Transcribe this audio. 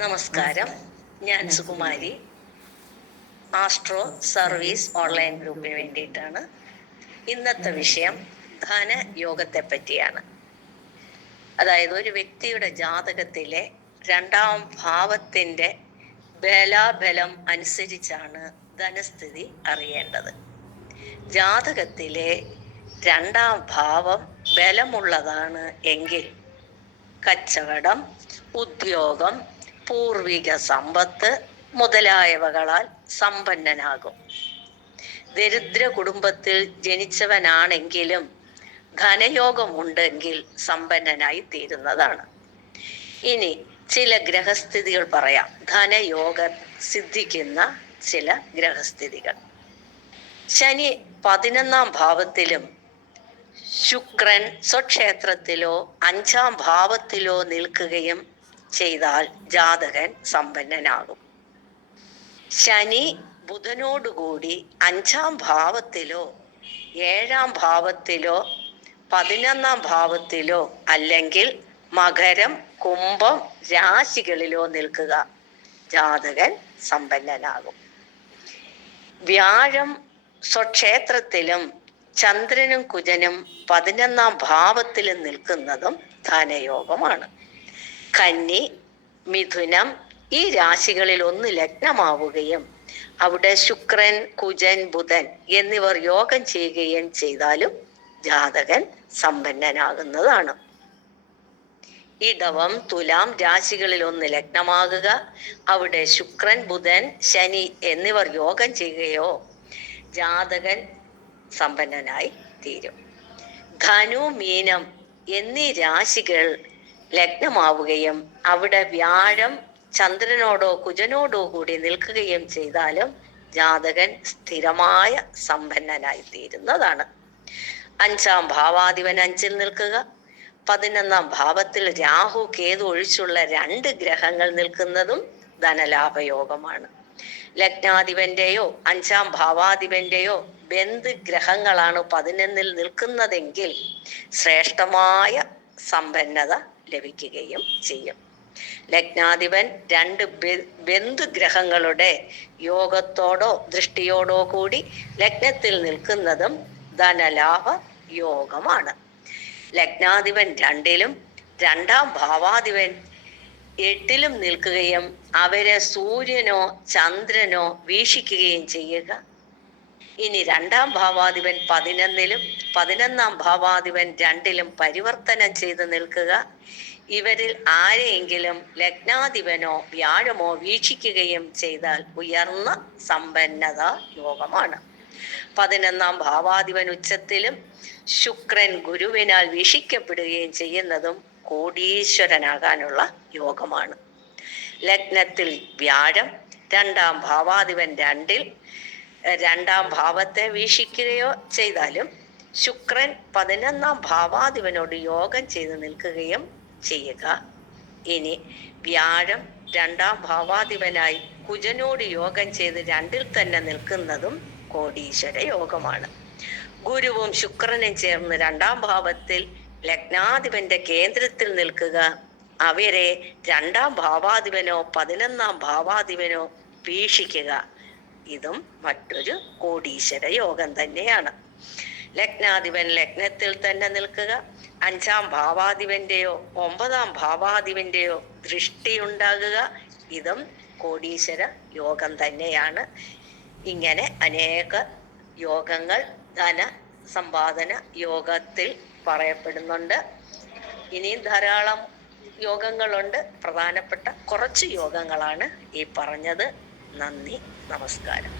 നമസ്കാരം. ഞാൻ Sukumari. Astro service online ഗ്രൂപ്പിന് വേണ്ടിയിട്ടാണ്. ഇന്നത്തെ വിഷയം ധനയോഗത്തെ പറ്റിയാണ്. അതായത് ഒരു വ്യക്തിയുടെ ജാതകത്തിലെ 2ാം ഭാവത്തിന്റെ ബലാബലം അനുസരിച്ചാണ് ധനസ്ഥിതി അറിയേണ്ടത്. ജാതകത്തിലെ 2ാം ഭാവം ബലമുള്ളതാണ് എങ്കിൽ കച്ചവടം, ഉദ്യോഗം, പൂർവിക സമ്പത്ത് മുതലായവകളാൽ സമ്പന്നനാകും. ദരിദ്ര കുടുംബത്തിൽ ജനിച്ചവനാണെങ്കിലും ധനയോഗം ഉണ്ടെങ്കിൽ സമ്പന്നനായി തീരുന്നതാണ്. ഇനി ചില ഗ്രഹസ്ഥിതികൾ പറയാം. ധനയോഗം സിദ്ധിക്കുന്ന ചില ഗ്രഹസ്ഥിതികൾ. ശനി 11ാം ഭാവത്തിലും ശുക്രൻ സ്വക്ഷേത്രത്തിലോ 5ാം ഭാവത്തിലോ നിൽക്കുകയും ചെയ്താൽ ജാതകൻ സമ്പന്നനാകും. ശനി ബുധനോടുകൂടി 5ാം ഭാവത്തിലോ 7ാം ഭാവത്തിലോ 11ാം ഭാവത്തിലോ അല്ലെങ്കിൽ മകരം, കുംഭം രാശികളിലോ നിൽക്കുക, ജാതകൻ സമ്പന്നനാകും. വ്യാഴം സ്വക്ഷേത്രത്തിലും ചന്ദ്രനും കുജനും 11ാം ഭാവത്തിലും നിൽക്കുന്നതും ധനയോഗമാണ്. കന്നി, മിഥുനം ഈ രാശികളിൽ ഒന്ന് ലഗ്നമാവുകയും അവിടെ ശുക്രൻ, കുജൻ, ബുധൻ എന്നിവർ യോഗം ചെയ്യുകയും ചെയ്താലും ജാതകൻ സമ്പന്നനാകുന്നതാണ്. ഇടവം, തുലാം രാശികളിൽ ഒന്ന് ലഗ്നമാകുക, അവിടെ ശുക്രൻ, ബുധൻ, ശനി എന്നിവർ യോഗം ചെയ്യുകയോ ജാതകൻ സമ്പന്നനായി തീരും. ധനു, മീനം എന്നീ രാശികൾ ലഗ്നമാവുകയും അവിടെ വ്യാഴം ചന്ദ്രനോടോ കുജനോടോ കൂടി നിൽക്കുകയും ചെയ്താലും ജാതകൻ സ്ഥിരമായ സമ്പന്നനായി തീരുന്നതാണ്. 5ാം ഭാവാധിപൻ 5ൽ നിൽക്കുക, 11ാം ഭാവത്തിൽ രാഹു, കേതു ഒഴിച്ചുള്ള 2 ഗ്രഹങ്ങൾ നിൽക്കുന്നതും ധനലാഭയോഗമാണ്. ലഗ്നാധിപന്റെയോ 5ാം ഭാവാധിപന്റെയോ ബന്ധുഗ്രഹങ്ങളാണ് 11ൽ നിൽക്കുന്നതെങ്കിൽ ശ്രേഷ്ഠമായ സമ്പന്നത ലഭിക്കുകയും ചെയ്യും. ലഗ്നാധിപൻ 2 ബന്ധുഗ്രഹങ്ങളുടെ യോഗത്തോടോ ദൃഷ്ടിയോടോ കൂടി ലഗ്നത്തിൽ നിൽക്കുന്നതും ധനലാഭ യോഗമാണ്. ലഗ്നാധിപൻ 2ലും 2ാം ഭാവാധിപൻ 8ലും നിൽക്കുകയും അവരെ സൂര്യനോ ചന്ദ്രനോ വീക്ഷിക്കുകയും ചെയ്യുക. ഇനി 2ാം ഭാവാധിപൻ 11ലും 11ാം ഭാവാധിപൻ 2ലും പരിവർത്തനം ചെയ്ത് നിൽക്കുക. ഇവരിൽ ആരെയെങ്കിലും ലഗ്നാധിപനോ വ്യാഴമോ വീക്ഷിക്കുകയും ചെയ്താൽ ഉയർന്ന സമ്പന്നത യോഗമാണ്. 11ാം ഭാവാധിപൻ ഉച്ചത്തിലും ശുക്രൻ ഗുരുവിനാൽ വീക്ഷിക്കപ്പെടുകയും ചെയ്യുന്നതും കോടീശ്വരനാകാനുള്ള യോഗമാണ്. ലഗ്നത്തിൽ വ്യാഴം 2ാം ഭാവാധിപൻ 2ൽ 2ാം ഭാവത്തെ വീക്ഷിക്കുകയോ ചെയ്താലും ശുക്രൻ 11ാം ഭാവാധിപനോട് യോഗം ചെയ്ത് നിൽക്കുകയും ചെയ്യുക. ഇനി വ്യാഴം 2ാം ഭാവാധിപനായി കുജനോട് യോഗം ചെയ്ത് 2ൽ തന്നെ നിൽക്കുന്നതും കോടീശ്വര യോഗമാണ്. ഗുരുവും ശുക്രനും ചേർന്ന് 2ാം ഭാവത്തിൽ ലഗ്നാധിപന്റെ കേന്ദ്രത്തിൽ നിൽക്കുക, അവരെ 2ാം ഭാവാധിപനോ 11ാം ഭാവാധിപനോ വീക്ഷിക്കുക. ഇതും മറ്റൊരു കോടീശ്വര യോഗം തന്നെയാണ്. ലഗ്നാധിപൻ ലഗ്നത്തിൽ തന്നെ നിൽക്കുക, 5ാം ഭാവാധിപന്റെയോ 9ാം ഭാവാധിപന്റെയോ ദൃഷ്ടിയുണ്ടാകുക. ഇതും കോടീശ്വര യോഗം തന്നെയാണ്. ഇങ്ങനെ അനേക യോഗങ്ങൾ ധന സമ്പാദന യോഗത്തിൽ പറയപ്പെടുന്നുണ്ട്. ഇനിയും ധാരാളം യോഗങ്ങളുണ്ട്. പ്രധാനപ്പെട്ട കുറച്ച് യോഗങ്ങളാണ് ഈ പറഞ്ഞത്. നന്ദി, നമസ്കാരം.